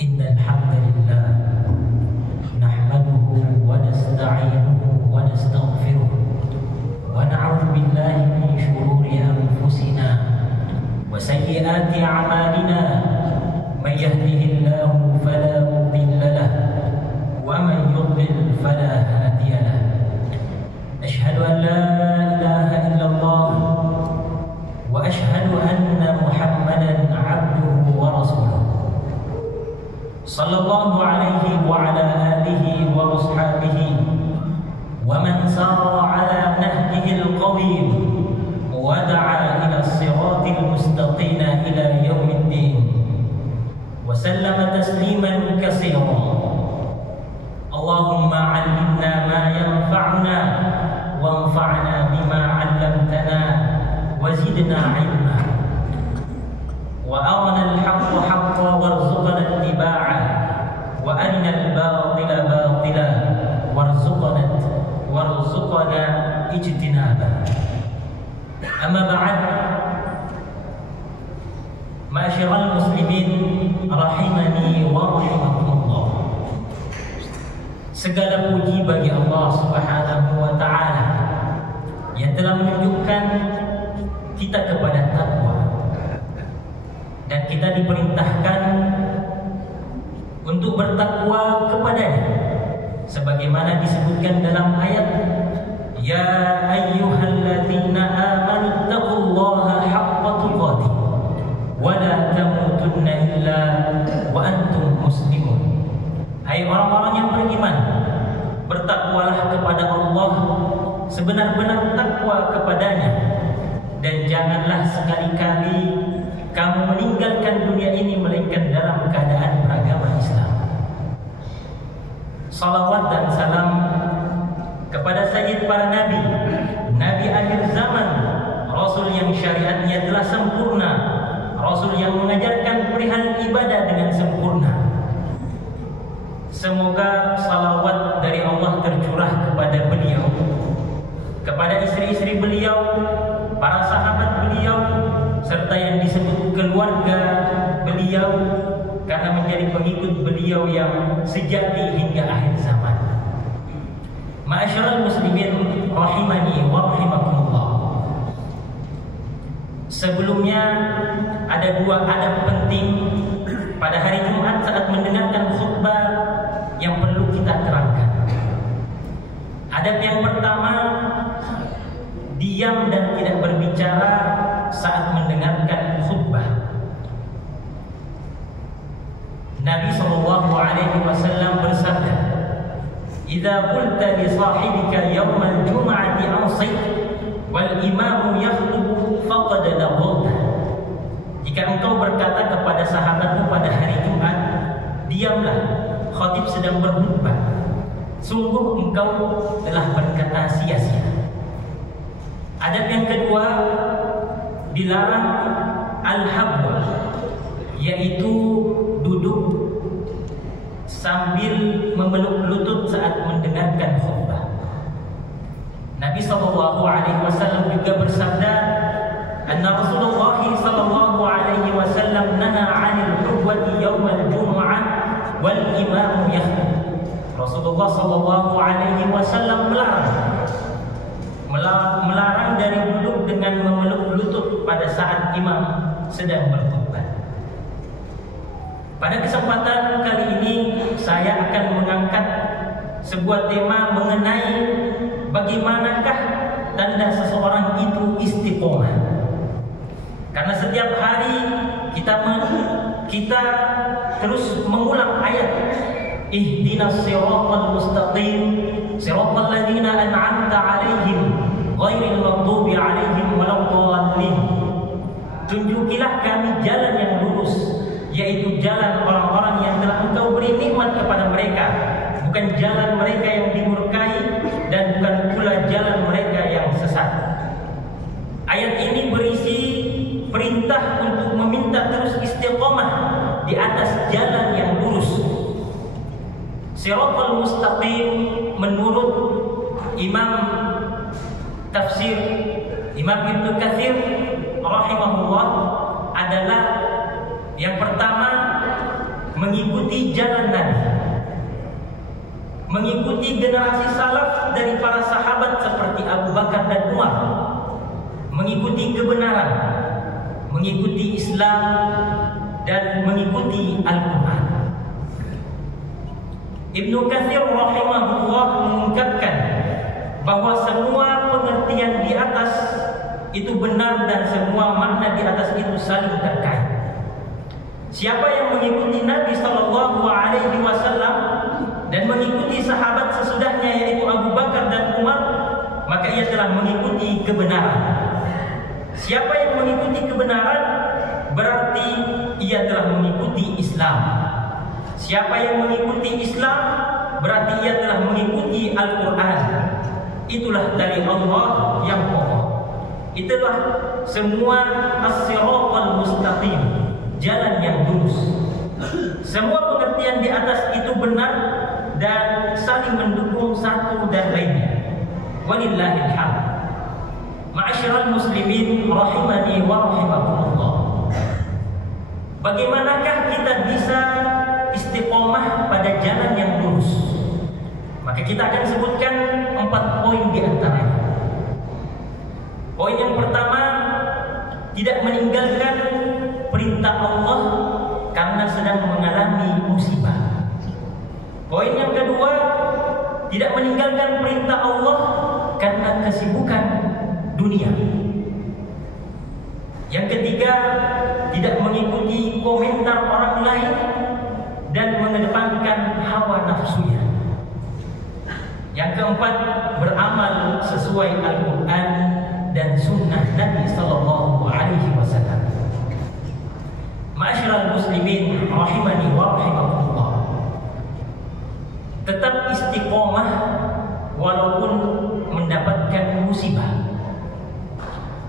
Innal hamdalillah nahmaduhu wa nasta'inuhu wa nastaghfiruh wa na'udzu billahi min shururi anfusina wa sayyiati a'malina may yahdihillahu fala mudilla lahu wa man yudlil fala hadiya lahu. Ashhadu an la ilaha illallah wa ashhadu anna Muhammadan 'abduhu wa rasuluh. Sallallahu alaihi wa ala alihi wa ashabihi wa man sara ala nahjihi al-qawim wa da'a ila as-siratil mustaqim ila yaumiddin wa sallama tasliman katsiran. Allahumma 'allimna ma yanfa'una wanfa'na bima 'allamtana wa zidna 'ilma wa arina al-haqqa haqqan warzuqna ittiba'ah wa arina al-batila batilan warzuqna ijtinabah. Amma ba'd, ma'asyiral muslimin rahimani wa rahimakumullah. Segala puji bagi Allah Subhanahu wa taala yang telah menunjukkan kita kepada takwa, dan kita diperintahkan untuk bertakwa kepadanya sebagaimana disebutkan dalam ayat ya ayyuhalladzina amanu taqullaha haqqa tuqatih wa la tamutunna illa wa antum muslimun. Hai orang-orang yang beriman, bertakwalah kepada Allah sebenar-benar takwa kepadanya, dan janganlah sekali-kali kamu meninggalkan dunia ini melainkan dalam keadaan beragama Islam. Salawat dan salam kepada sayyid para nabi, nabi akhir zaman, rasul yang syariatnya telah sempurna, rasul yang mengajarkan perihal ibadah dengan sempurna. Semoga salawat dari Allah tercurah kepada beliau, kepada istri-istri beliau, para sahabat beliau, serta yang disebut keluarga beliau, karena menjadi pengikut beliau yang sejati hingga akhir zaman. Ma'asyiral muslimin rahimani wa rahimakumullah. Sebelumnya ada dua adab penting pada hari Jumat saat mendengarkan khutbah yang perlu kita terangkan. Adab yang pertama, diam dan tidak berbicara saat mendengarkan khutbah. Nabi sallallahu alaihi wasallam bersabda, "Idza qulta li sahibika yawmal jum'ati ansik wal imamu yakhutubu faqad laghawta." Jika engkau berkata kepada sahabatmu pada hari Jumat, diamlah, khatib sedang berkhutbah, sungguh engkau telah berkata sia-sia. Adab yang kedua, dilarang al-habwa, yaitu duduk sambil memeluk lutut saat mendengarkan khutbah. Nabi sallallahu alaihi wasallam juga bersabda, "Anna Rasulullah sallallahu alaihi wasallam naha 'anil hubwati yaumal jumu'ah wal imam yakhutub." Rasulullah sallallahu alaihi wasallam melarang dari duduk dengan memeluk lutut pada saat imam sedang berkhutbah. Pada kesempatan kali ini saya akan mengangkat sebuah tema mengenai bagaimanakah tanda seseorang itu istiqomah. Karena setiap hari kita terus mengulang ayat ihdinas siratal mustaqim siratal ladzina an'amta 'alaihim ghairil maghdubi 'alaihim waladdallin. Tunjukilah kami jalan yang lurus, yaitu jalan orang-orang yang telah engkau beri nikmat kepada mereka, bukan jalan mereka yang dimurkai dan bukan pula jalan mereka yang sesat. Ayat ini berisi perintah untuk meminta terus istiqomah di atas jalan yang lurus. Siratal mustaqim menurut Imam Tafsir Imam Ibnu Katsir rahimahullah adalah yang pertama mengikuti jalan Nabi, mengikuti generasi salaf dari para sahabat seperti Abu Bakar dan Umar, mengikuti kebenaran, mengikuti Islam, dan mengikuti Al-Quran. Ibnu Katsir rahimahullah mengungkapkan bahwa semua pengertian di atas itu benar dan semua makna di atas itu saling terkait. Siapa yang mengikuti Nabi Sallallahu Alaihi Wasallam dan mengikuti sahabat sesudahnya yaitu Abu Bakar dan Umar, maka ia telah mengikuti kebenaran. Siapa yang mengikuti kebenaran berarti ia telah mengikuti Islam. Siapa yang mengikuti Islam berarti ia telah mengikuti Al-Quran. Itulah dari Allah yang pokok. Itulah semua as-siratal mustaqim, jalan yang lurus. Semua pengertian di atas itu benar dan saling mendukung satu dan lainnya. Walillahil hamd. Ma'asyiral muslimin rahimani wa rahimakumullah. Bagaimanakah kita bisa istiqomah pada jalan yang lurus? Maka kita akan sebutkan 4 poin di antaranya. Poin yang pertama, tidak meninggalkan perintah Allah karena sedang mengalami musibah. Poin yang kedua, tidak meninggalkan perintah Allah karena kesibukan dunia. Yang ketiga, tidak mengikuti komentar orang lain dan mengedepankan hawa nafsunya. Yang keempat, beramal sesuai Al-Quran dan sunnah Nabi Sallallahu Alaihi Wasallam. Ma'asyiral muslimin rahimani wa rahimakumullah. Tetap istiqomah walaupun mendapatkan musibah.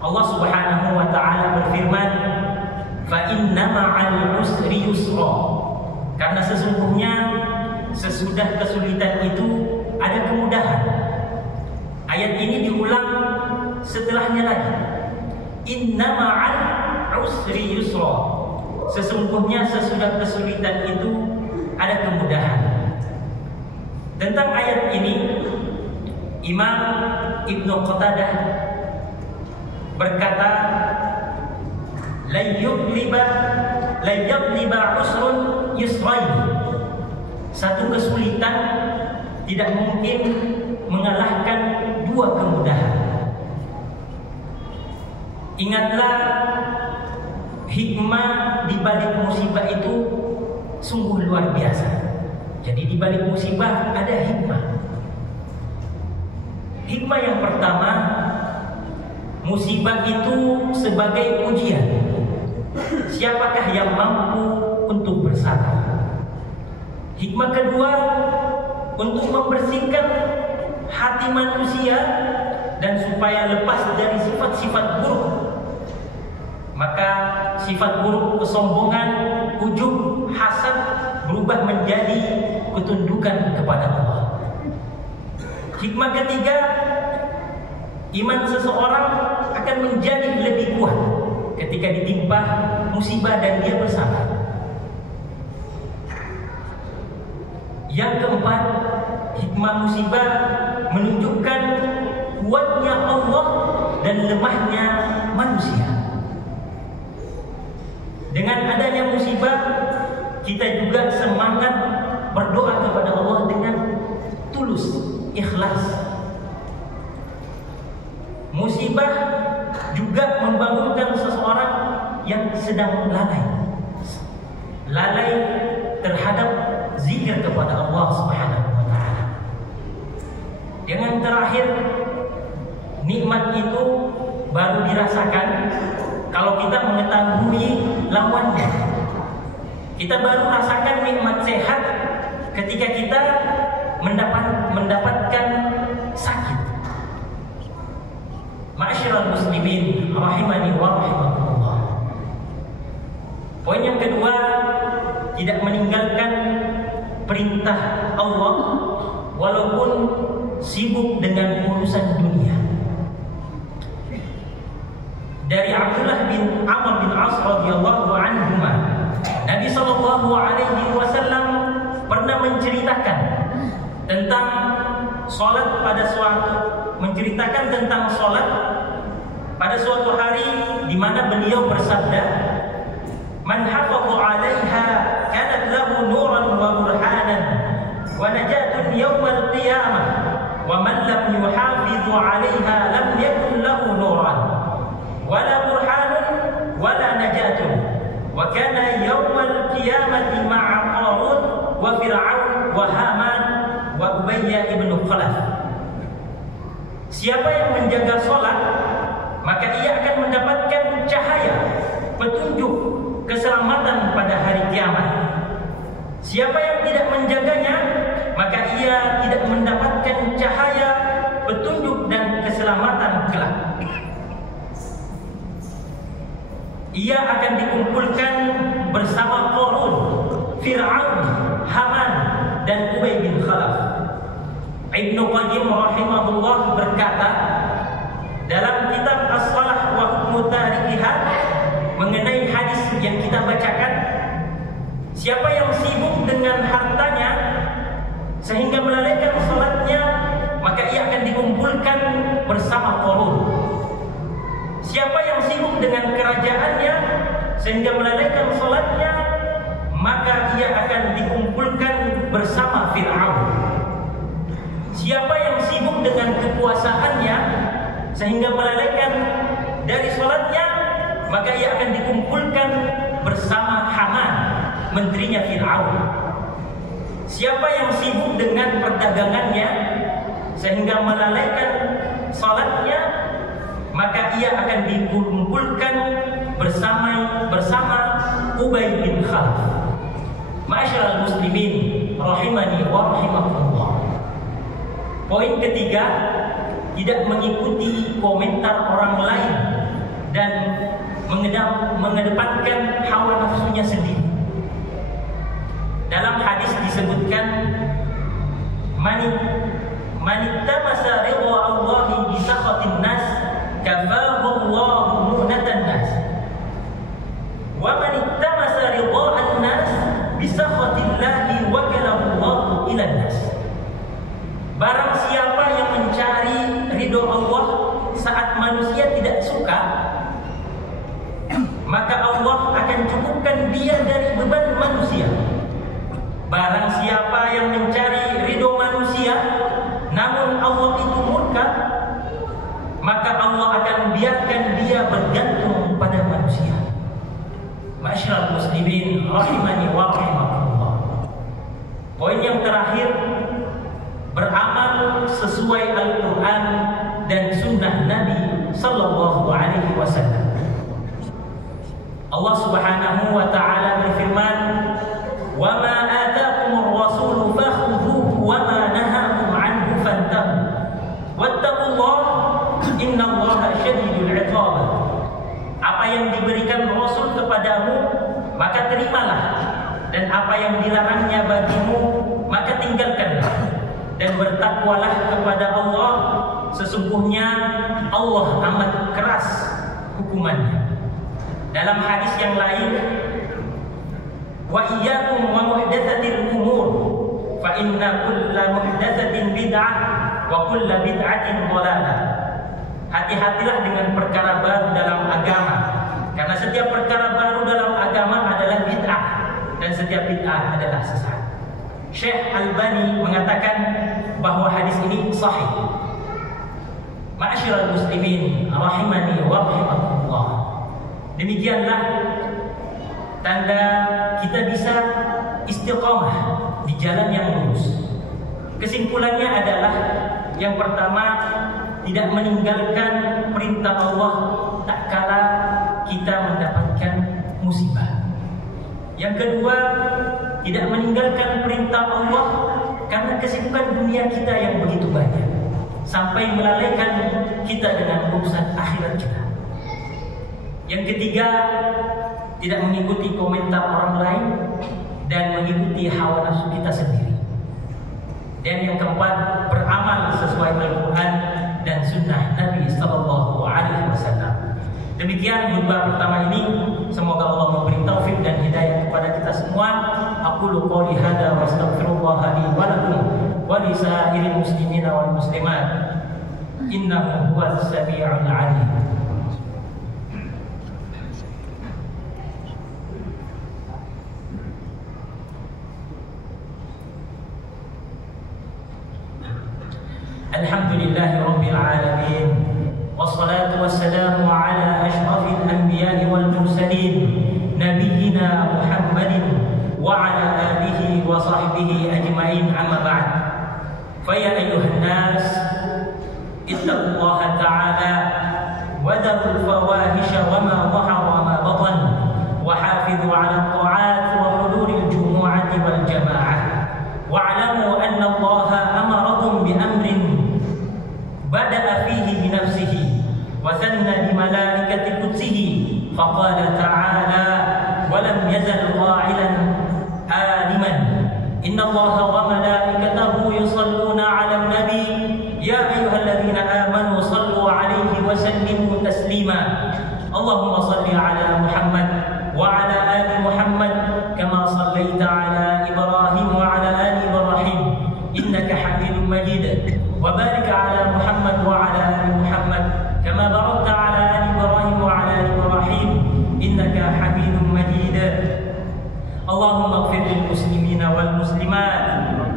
Allah Subhanahu wa taala berfirman, "Fa inna ma'al usri yusra." Karena sesungguhnya sesudah kesulitan itu ada kemudahan. Ayat ini diulang setelahnya lagi. Inna ma'al usri yusra. Sesungguhnya sesudah kesulitan itu ada kemudahan. Tentang ayat ini, Imam Ibnu Qatadah berkata, la yagliba usrun yusrain. Satu kesulitan tidak mungkin mengalahkan 2 kemudahan. Ingatlah, hikmah di balik musibah itu sungguh luar biasa. Jadi di balik musibah ada hikmah. Hikmah yang pertama, musibah itu sebagai ujian. Siapakah yang mampu untuk bersabar? Hikmah kedua, untuk membersihkan hati manusia dan supaya lepas dari sifat-sifat buruk. Maka sifat buruk, kesombongan, ujub, hasad berubah menjadi ketundukan kepada Allah. Hikmah ketiga, iman seseorang akan menjadi lebih kuat ketika ditimpa musibah dan dia bersabar. Yang keempat, hikmah musibah menunjukkan kuatnya Allah dan lemahnya manusia. Dengan adanya musibah, kita juga semangat berdoa kepada Allah dengan tulus, ikhlas. Musibah juga membangunkan seseorang yang sedang lalai terhadap zikir kepada Allah Subhanahu wa taala. Yang terakhir, nikmat itu baru dirasakan kalau kita mengetahui lawannya. Kita baru rasakan nikmat sehat ketika kita mendapatkan sakit. Ma'asyiral muslimin rahimani wa rahimakumullah. Poin yang kedua, tidak meninggalkan perintah Allah walaupun sibuk dengan urusan dunia. Dari Abdullah bin Amr bin As radhiyallahu anhuma, Nabi Shallallahu Alaihi Wasallam pernah menceritakan tentang sholat menceritakan tentang sholat pada suatu hari di mana beliau bersabda, "Man hafadha 'alaiha kanat lahu nuran wa burhanan wa najatun yawmal qiyamah wa man lam yuhafidh 'alaiha lam yakun lahu nuran wala burhanun wala najatun wa kana yawmal qiyamati ma'a Qarun wa Fir'aun wa Haman wa Umayyah ibn Khalaf." Siapa yang menjaga sholat, maka ia akan mendapatkan cahaya, petunjuk, keselamatan pada hari kiamat. Siapa yang tidak menjaganya, maka ia tidak mendapatkan cahaya, petunjuk, dan keselamatan kelak. Ia akan dikumpulkan bersama Qarun, Fir'aun, Haman, dan Ubay bin Khalaf. Ibnu Qayyim rahimahullah berkata dalam kitab As-Salah wa Hukmu Tarikiha mengenai hadis yang kita bacakan, siapa yang sibuk dengan hartanya sehingga melalaikan salatnya, maka ia akan dikumpulkan bersama Qarun. Siapa yang sibuk dengan kerajaannya sehingga melalaikan salatnya, maka ia akan dikumpulkan bersama Fir'aun. Siapa yang sibuk dengan kekuasaannya sehingga melalaikan dari salatnya, maka ia akan dikumpulkan bersama Haman, menterinya Fir'aun. Siapa yang sibuk dengan perdagangannya sehingga melalaikan salatnya, maka ia akan dikumpulkan bersama Ubay bin Khalaf. Ma'asyiral muslimin rahimani wa rahimakumullah. Poin ketiga, tidak mengikuti komentar orang lain dan mengedepankan hawa nafsunya sendiri. Dalam hadis disebutkan, "Manittamasa ridha Allahi bi sakhatin nas, kafahu Allahu muhnatan nas. Wa manittamasa ridha an-nas bi sakhatillahi wakalahu Allahu ila nas." Barang siapa yang mencari ridho Allah saat manusia tidak suka, maka Allah akan cukupkan dia dari beban manusia. Barang siapa yang mencari ridho manusia namun Allah itu murka, maka Allah akan biarkan dia bergantung pada manusia. Ma'asyiral muslimin rahimani wa rahimakumullah. Poin yang terakhir, beramal sesuai Al-Quran dan sunnah Nabi Sallallahu Alaihi Wasallam. Allah Subhanahu Wa Taala berfirman, "Wa ma atakumur rasulu fakhudhuhu wa ma nahakum anhu fantahu. Wattaqullaha innallaha syadidul 'iqab." Apa yang diberikan Rasul kepadamu, maka terimalah, dan apa yang dilarangnya bagimu, maka tinggalkanlah. Dan bertakwalah kepada Allah, sesungguhnya Allah amat keras hukumannya. Dalam hadis yang lain, "Wa iyyakum wa muhdatsatil umur, fa inna kulla muhdatsatin bid'ah wa kulla bid'atin dhalalah." Hati-hatilah dengan perkara baru dalam agama, karena setiap perkara baru dalam agama adalah bid'ah, dan setiap bid'ah adalah sesat. Syekh Albani mengatakan bahwa hadis ini sahih. Ma'asyiral muslimin rahimani wa rahimakumullah. Demikianlah tanda kita bisa istiqamah di jalan yang lurus. Kesimpulannya adalah, yang pertama, tidak meninggalkan perintah Allah tak kala kita mendapatkan musibah. Yang kedua, tidak meninggalkan perintah Allah karena kesibukan dunia kita yang begitu banyak, sampai melalaikan kita dengan urusan akhirat kita. Yang ketiga, tidak mengikuti komentar orang lain dan mengikuti hawa nafsu kita sendiri. Dan yang keempat, beramal sesuai Al-Quran dan sunnah Nabi Sallallahu Alaihi Wasallam. Demikian khutbah pertama ini, semoga Allah memberi taufik dan hidayah kepada kita semua. Aqulu qouli hadza wa astaghfirullah li wa lakum wa li sa'iril muslimin wal muslimat. Innahu huwas samii'ul 'aliim. Alhamdulillahi rabbil alamin. Wassalatu wassalamu ala asyrafil anbiya'i wal mursalin nabiyyina Muhammadin wa ala alihi wa sahbihi ajma'in, amma ba'd. Fa ya ayyuhan nas ittaqullaha ta'ala wa dharul fawahisha wa ma dhahara wa ma batan wa hafidhu 'ala at-ta'at wa huduril jumu'ati wal jama'ah wa'lamu anna Allaha amarakum bi amrin bada'a fihi bi nafsihi wa thanna bi malaikati qudsihi faqala ta'ala wa lam yazal qa'ilan aliman inna Allaha wa malaikatahu yusalluna 'alan nabi ya ayyuhalladzina amanu sallu 'alaihi wa sallimu taslima. Allahumma salli 'ala Muhammad wa 'ala ali Muhammad kama sallaita 'ala Ibrahim wa 'ala ali Ibrahim innaka Hamidum Majid. وبارك على محمد وعلى آل محمد كما باركت على آل إبراهيم وعلى آل إبراهيم إنك حميد مجيد. اللهم اغفر للمسلمين والمسلمات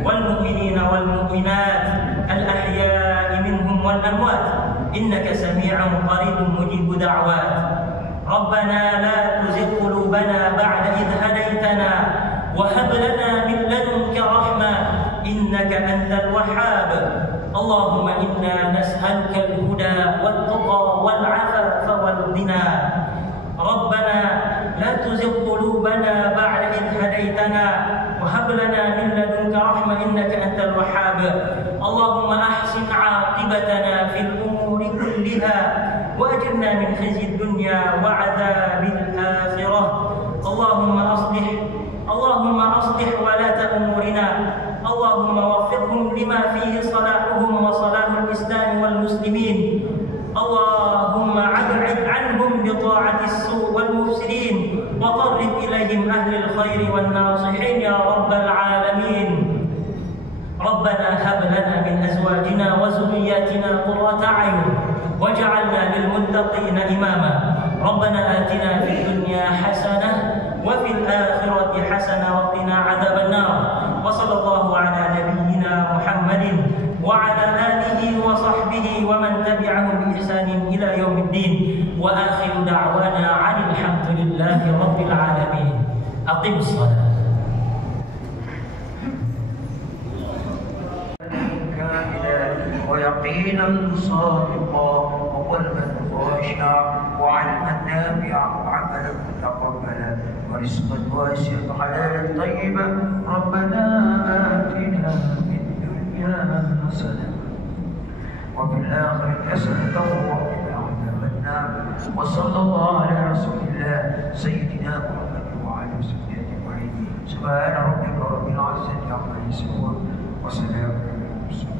والمؤمنين والمؤمنات الأحياء منهم والأموات إنك سميع قريب مجيب دعوات. ربنا لا تزغ قلوبنا بعد إذ هديتنا وهب لنا من لدنك رحمة إنك أنت الوهاب. اللهم إنا نسألك الهدى والتقى والعفاف والغنى. ربنا لا تزغ قلوبنا بعد إذ هديتنا وهب لنا من لدنك رحمة إنك أنت الوهاب. اللهم أحسن عاقبتنا في الأمور كلها وأجرنا من خزي الدنيا وعذاب الآخرة. اللهم أصلح ولاة أمورنا. اللهم وفقهم لما فيه صلاحهم وصلاح الإسلام والمسلمين. اللهم أبعد عنهم بطاعة السوء والمفسدين وقرب إليهم أهل الخير والناصحين يا رب العالمين. ربنا هب لنا من أزواجنا وذرياتنا قرة أعين واجعلنا للمتقين إماما. ربنا آتنا في الدنيا حسنة وفي الآخرة حسنة وقنا عذاب النار. وصلى الله على نبينا محمد وعلى آله وصحبه ومن تبعهم بإحسان إلى يوم الدين. وآخر دعوانا عن الحمد لله رب العالمين. أقم الصلاة. ويقينا صادقا وقلبا خاشعا وعلما نافعا وعملا متقبلا ورزقا واسعا حلالا طيبا. ربنا آتنا في الدنيا حسنة وفي الآخرة حسنة وقنا عذاب النار. وصلى الله على رسول الله سيدنا محمد وعلى آله أجمعين. سبحان ربك رب العزة عما يصفون وسلام على المرسلين.